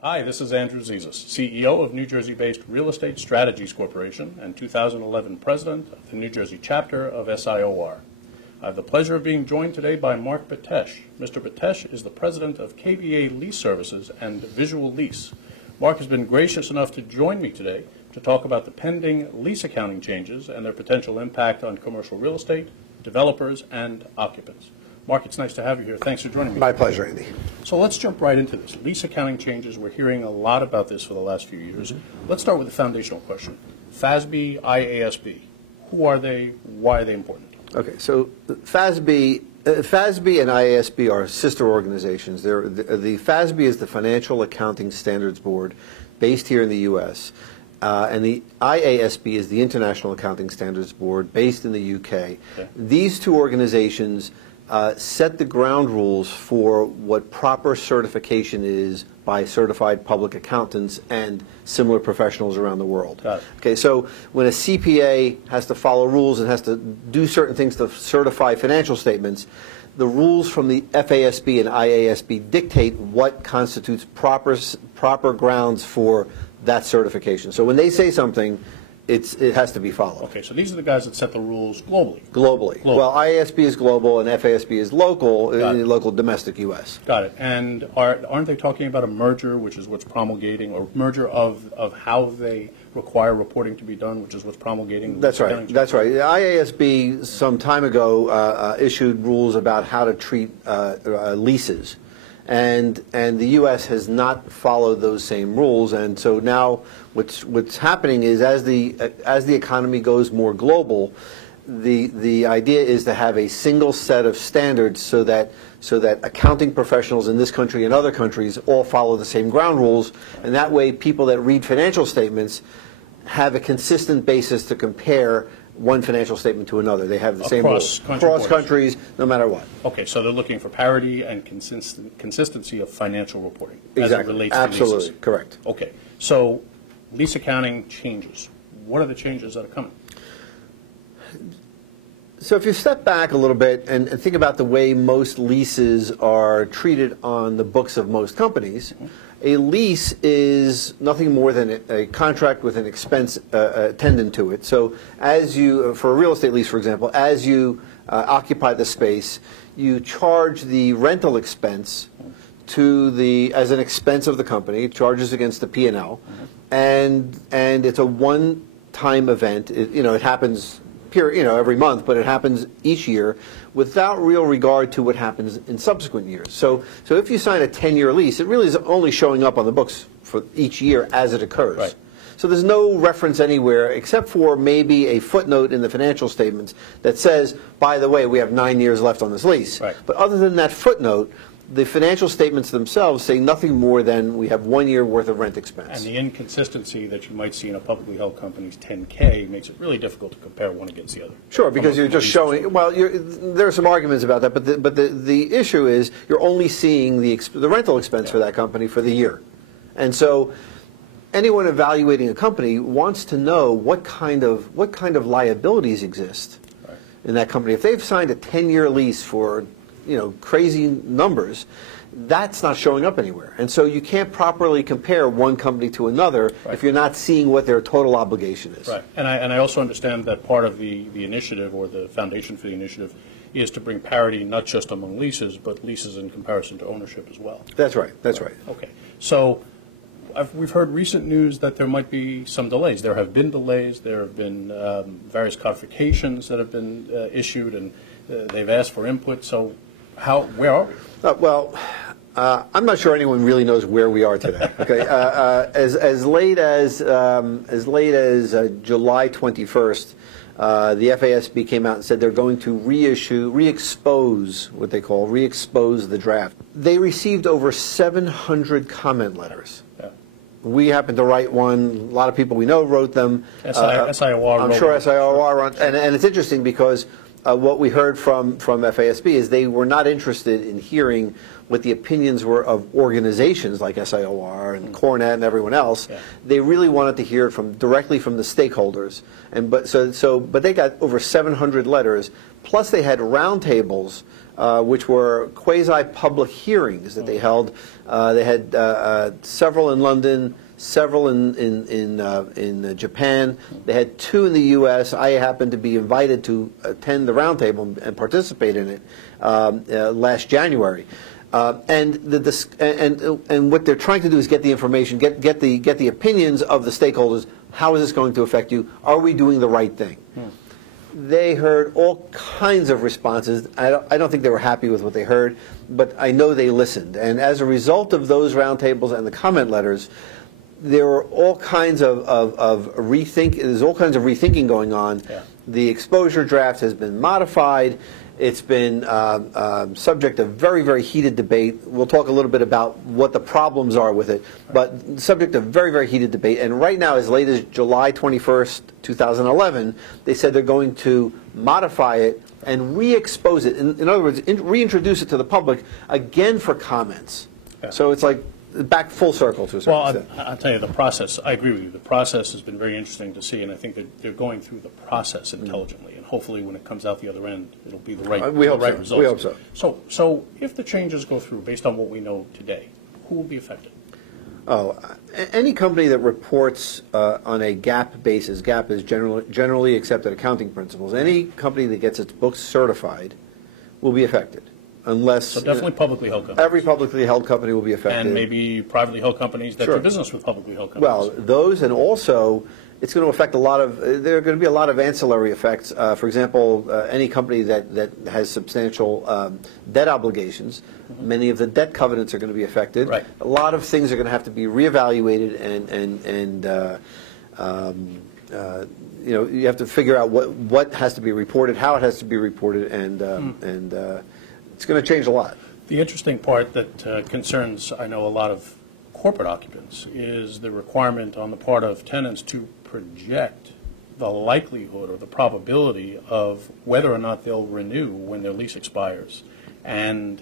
Hi, this is Andrew Zezas, CEO of New Jersey-based Real Estate Strategies Corporation and 2011 President of the New Jersey chapter of SIOR. I have the pleasure of being joined today by Mark Batesh. Mr. Batesh is the President of KBA Lease Services and Visual Lease. Mark has been gracious enough to join me today to talk about the pending lease accounting changes and their potential impact on commercial real estate, developers, and occupants. Mark, it's nice to have you here. Thanks for joining me. My pleasure, Andy. So let's jump right into this. Lease accounting changes, we're hearing a lot about this for the last few years. Let's start with the foundational question. FASB, IASB, who are they? Why are they important? Okay, so FASB and IASB are sister organizations. The FASB is the Financial Accounting Standards Board based here in the U.S., and the IASB is the International Accounting Standards Board based in the U.K. Okay. These two organizations set the ground rules for what proper certification is by certified public accountants and similar professionals around the world. Okay, so when a CPA has to follow rules and has to do certain things to certify financial statements, the rules from the FASB and IASB dictate what constitutes proper grounds for that certification. So when they say something, it has to be followed. Okay, so these are the guys that set the rules globally. Globally. Well, IASB is global and FASB is local, local domestic U.S. Got it. And aren't they talking about a merger, which is what's promulgating, or merger of how they require reporting to be done, which is what's promulgating? That's right. That's right. The IASB some time ago issued rules about how to treat leases. And the U.S. has not followed those same rules, and so now what's happening is as the economy goes more global, the idea is to have a single set of standards so that accounting professionals in this country and other countries all follow the same ground rules, and that way people that read financial statements have a consistent basis to compare one financial statement to another. They have the same rules across countries, no matter what. Okay, so they're looking for parity and consistency of financial reporting as it relates Absolutely. to leases. Correct. Okay, so lease accounting changes. What are the changes that are coming? So if you step back a little bit and think about the way most leases are treated on the books of most companies, a lease is nothing more than a contract with an expense attendant to it. So as you, for a real estate lease, for example, as you occupy the space, you charge the rental expense as an expense of the company. It charges against the P&L, and it's a one-time event. It happens every month, but it happens each year without real regard to what happens in subsequent years. So if you sign a 10-year lease, it really is only showing up on the books for each year as it occurs. Right. So there's no reference anywhere except for maybe a footnote in the financial statements that says, by the way, we have 9 years left on this lease. Right. But other than that footnote, the financial statements themselves say nothing more than we have 1 year worth of rent expense. And the inconsistency that you might see in a publicly held company's 10K makes it really difficult to compare one against the other. Sure, because you're just showing, well, there are some arguments about that, but the issue is you're only seeing the rental expense for that company for the year. And so anyone evaluating a company wants to know what kind of liabilities exist in that company. If they've signed a 10-year lease for crazy numbers, that's not showing up anywhere. And so you can't properly compare one company to another if you're not seeing what their total obligation is. Right. And I also understand that part of the initiative, or the foundation for the initiative, is to bring parity not just among leases, but leases in comparison to ownership as well. That's right. That's right. Okay. So we've heard recent news that there might be some delays. There have been delays. There have been various codifications that have been issued, and they've asked for input. So where are we? I'm not sure anyone really knows where we are today. Okay, as late as July 21st, the FASB came out and said they're going to re-expose the draft. They received over 700 comment letters. Yeah. We happened to write one. A lot of people we know wrote them. SIOR. I'm sure SIOR. And it's interesting because what we heard from FASB is they were not interested in hearing what the opinions were of organizations like SIOR and Cornet and everyone else. Yeah. They really wanted to hear it directly from the stakeholders. But they got over 700 letters. Plus they had roundtables which were quasi-public hearings that they held. They had several in London, several in Japan. They had 2 in the U.S. I happened to be invited to attend the roundtable and participate in it last January. And what they're trying to do is get the information, get the opinions of the stakeholders. How is this going to affect you? Are we doing the right thing? They heard all kinds of responses. I don't think they were happy with what they heard, but I know they listened. And as a result of those roundtables and the comment letters, there were all kinds of There's all kinds of rethinking going on. Yeah. The exposure draft has been modified. It's been subject of very, very heated debate. We'll talk a little bit about what the problems are with it, but subject of very, very heated debate. And right now, as late as July 21st, 2011, they said they're going to modify it and re-expose it. In other words, reintroduce it to the public again for comments. Yeah. So it's like back full circle to a certain extent. I'll tell you, the process, I agree with you. The process has been very interesting to see, and I think that they're going through the process intelligently. And hopefully when it comes out the other end, it'll be the right, results. We hope so. So if the changes go through, based on what we know today, who will be affected? Any company that reports on a GAAP basis, GAAP is generally accepted accounting principles, any company that gets its books certified will be affected. Unless, so definitely publicly held companies. Every publicly held company will be affected. And maybe privately held companies that do business with publicly held companies. Well, those, and also it's going to affect a lot of, there are going to be a lot of ancillary effects. For example, any company that has substantial debt obligations, many of the debt covenants are going to be affected. Right. A lot of things are going to have to be reevaluated you know, you have to figure out what has to be reported, how it has to be reported, and it's going to change a lot. The interesting part that concerns, I know, a lot of corporate occupants is the requirement on the part of tenants to project the likelihood or the probability of whether or not they'll renew when their lease expires. And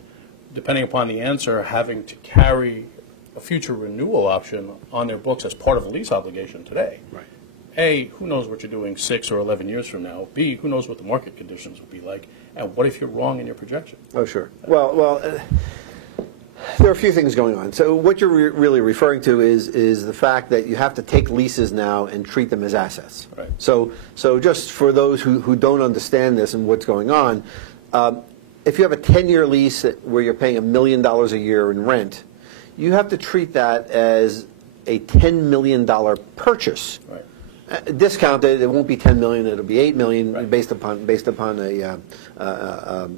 depending upon the answer, having to carry a future renewal option on their books as part of a lease obligation today. Right. A, who knows what you're doing 6 or 11 years from now? B, who knows what the market conditions will be like? And what if you're wrong in your projection? Oh, sure. Well, there are a few things going on. So what you're really referring to is the fact that you have to take leases now and treat them as assets. Right. So just for those who don't understand this and what's going on, if you have a 10-year lease where you're paying $1 million a year in rent, you have to treat that as a $10 million purchase. Right. Discounted, it won't be 10 million; it'll be 8 million, right, based upon a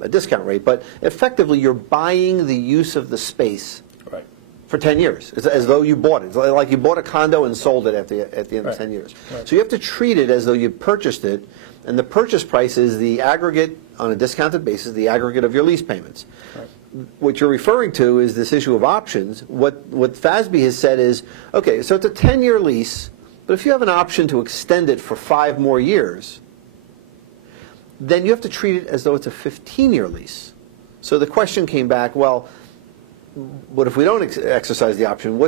discount rate. But effectively, you're buying the use of the space, right, for 10 years. It's as though you bought it. It's like you bought a condo and sold it at the end right, of 10 years. Right. So you have to treat it as though you purchased it, and the purchase price is the aggregate, on a discounted basis, the aggregate of your lease payments. right. What you're referring to is this issue of options. What FASB has said is, okay, so it's a 10-year lease. But if you have an option to extend it for 5 more years, then you have to treat it as though it's a 15-year lease. So the question came back, well, what if we don't exercise the option?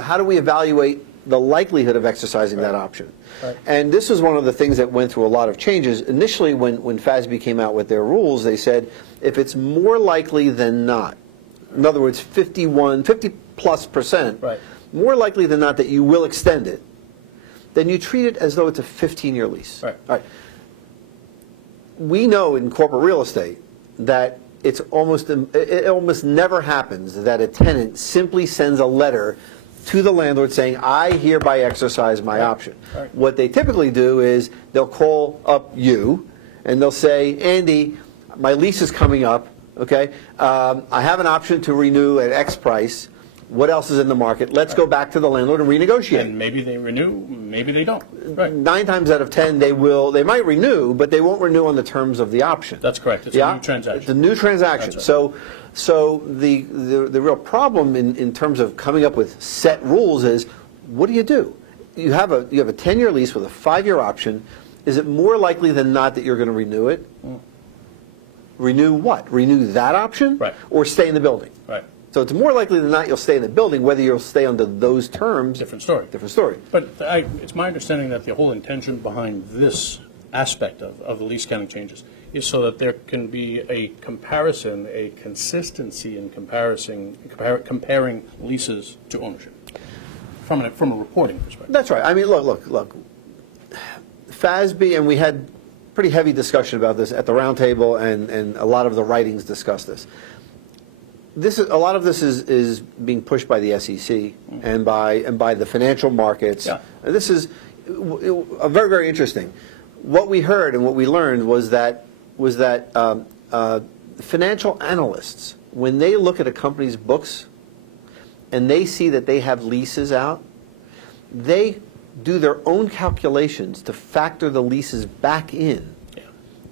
How do we evaluate the likelihood of exercising that option? Right. And this is one of the things that went through a lot of changes. Initially, when FASB came out with their rules, they said if it's more likely than not, in other words, 50+%, right, more likely than not that you will extend it, then you treat it as though it's a 15-year lease. Right. All right. We know in corporate real estate that it almost never happens that a tenant simply sends a letter to the landlord saying, I hereby exercise my option. Right. What they typically do is they'll call up you and they'll say, Andy, my lease is coming up, okay? I have an option to renew at X price. What else is in the market? Let's go back to the landlord and renegotiate. And maybe they renew, maybe they don't. Right. 9 times out of 10, they might renew, but they won't renew on the terms of the option. That's correct. It's a new transaction. It's a new transaction. That's right. So the real problem in terms of coming up with set rules is, what do? You have a 10-year lease with a 5-year option. Is it more likely than not that you're going to renew it? Renew what? Renew that option? Right. Or stay in the building? Right. So it's more likely than not you'll stay in the building. Whether you'll stay under those terms, Different story. Different story. But it's my understanding that the whole intention behind this aspect of the lease accounting changes is so that there can be a comparison, a consistency in comparing leases to ownership from a reporting perspective. That's right. I mean, look. FASB, and we had pretty heavy discussion about this at the roundtable, and a lot of the writings discuss this. A lot of this is being pushed by the SEC and by the financial markets. Yeah. And this is very, very interesting. What we heard and what we learned was that financial analysts, when they look at a company's books and they see that they have leases out, they do their own calculations to factor the leases back in. Yeah.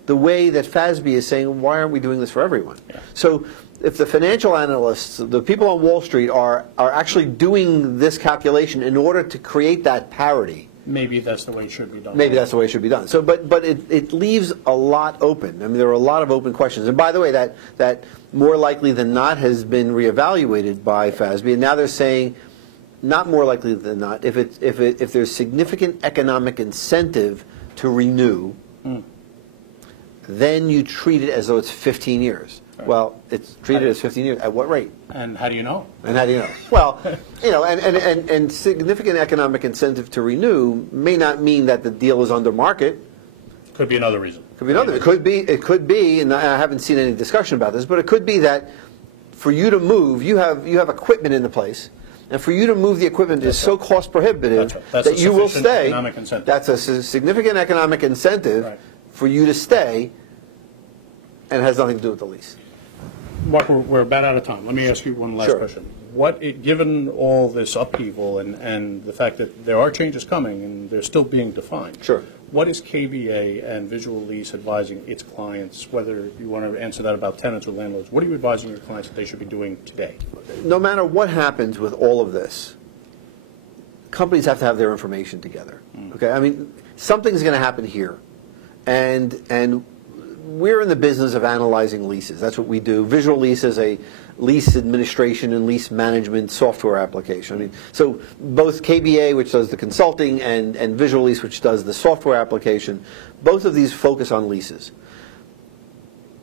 The way that FASB is saying, why aren't we doing this for everyone? Yeah. So if the financial analysts, the people on Wall Street are actually doing this calculation in order to create that parity, maybe that's the way it should be done. Maybe that's the way it should be done. So, but it leaves a lot open. I mean, there are a lot of open questions. And by the way, that more likely than not has been reevaluated by FASB, and now they're saying, not more likely than not, if there's significant economic incentive to renew, then you treat it as though it's 15 years. Right. Well, it's treated as 15 years. At what rate? And how do you know? And how do you know? Well, and significant economic incentive to renew may not mean that the deal is under market. Could be another reason. Could be another. It could be, and I haven't seen any discussion about this, but it could be that for you to move, you have equipment in the place, and for you to move the equipment is so cost prohibitive that you will stay. That's a significant economic incentive for you to stay, and it has nothing to do with the lease. Mark, we're about out of time. Let me ask you one last question. Given all this upheaval and the fact that there are changes coming and they're still being defined, what is KBA and Visual Lease advising its clients, whether you want to answer that about tenants or landlords, what are you advising your clients that they should be doing today? No matter what happens with all of this, companies have to have their information together. Okay, I mean, something's going to happen here, and we're in the business of analyzing leases. That's what we do. Visual Lease is a lease administration and lease management software application. I mean, so both KBA, which does the consulting, and Visual Lease, which does the software application, both of these focus on leases.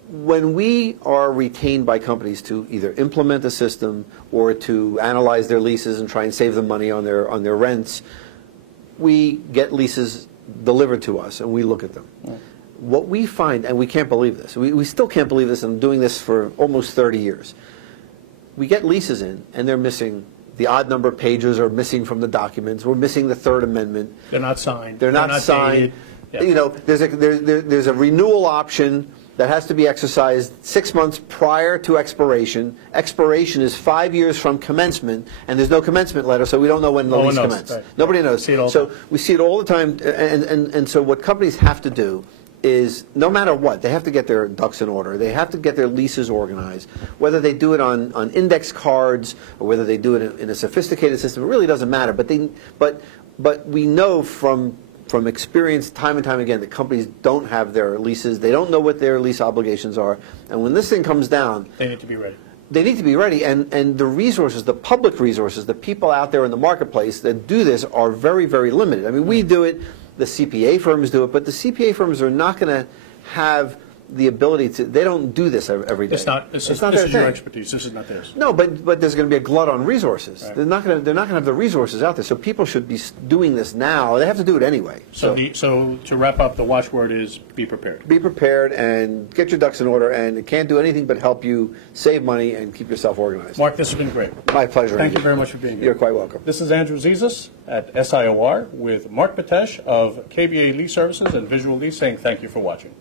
When we are retained by companies to either implement a system or to analyze their leases and try and save them money on their rents, we get leases delivered to us and we look at them. What we find, and we can't believe this, we still can't believe this, and I'm doing this for almost 30 years. We get leases in, and they're missing. The odd number of pages are missing from the documents. We're missing the Third Amendment. They're not signed. They're not signed. Yeah. You know, there's a renewal option that has to be exercised 6 months prior to expiration. Expiration is 5 years from commencement, and there's no commencement letter, so we don't know when the lease commenced. Right. Nobody knows. So we see it all the time, and so what companies have to do is, no matter what, they have to get their ducks in order. They have to get their leases organized. Whether they do it on index cards or whether they do it in a sophisticated system, it really doesn't matter. But we know from experience time and time again that companies don't have their leases. They don't know what their lease obligations are. And when this thing comes down, they need to be ready. They need to be ready, and the resources, the public resources, the people out there in the marketplace that do this are very, very limited. I mean, we do it. The CPA firms do it, but the CPA firms are not going to have the ability to. They don't do this every day. This is your expertise. This is not theirs. No, but there's going to be a glut on resources. Right. They're not going to have the resources out there. So people should be doing this now. They have to do it anyway. So to wrap up, the watchword is be prepared. Be prepared and get your ducks in order. And it can't do anything but help you save money and keep yourself organized. Mark, this has been great. My pleasure. Thank you very much for being here. You're quite welcome. This is Andrew Zizas at SIOR with Mark Patesh of KBA Lease Services and Visual Lease saying thank you for watching.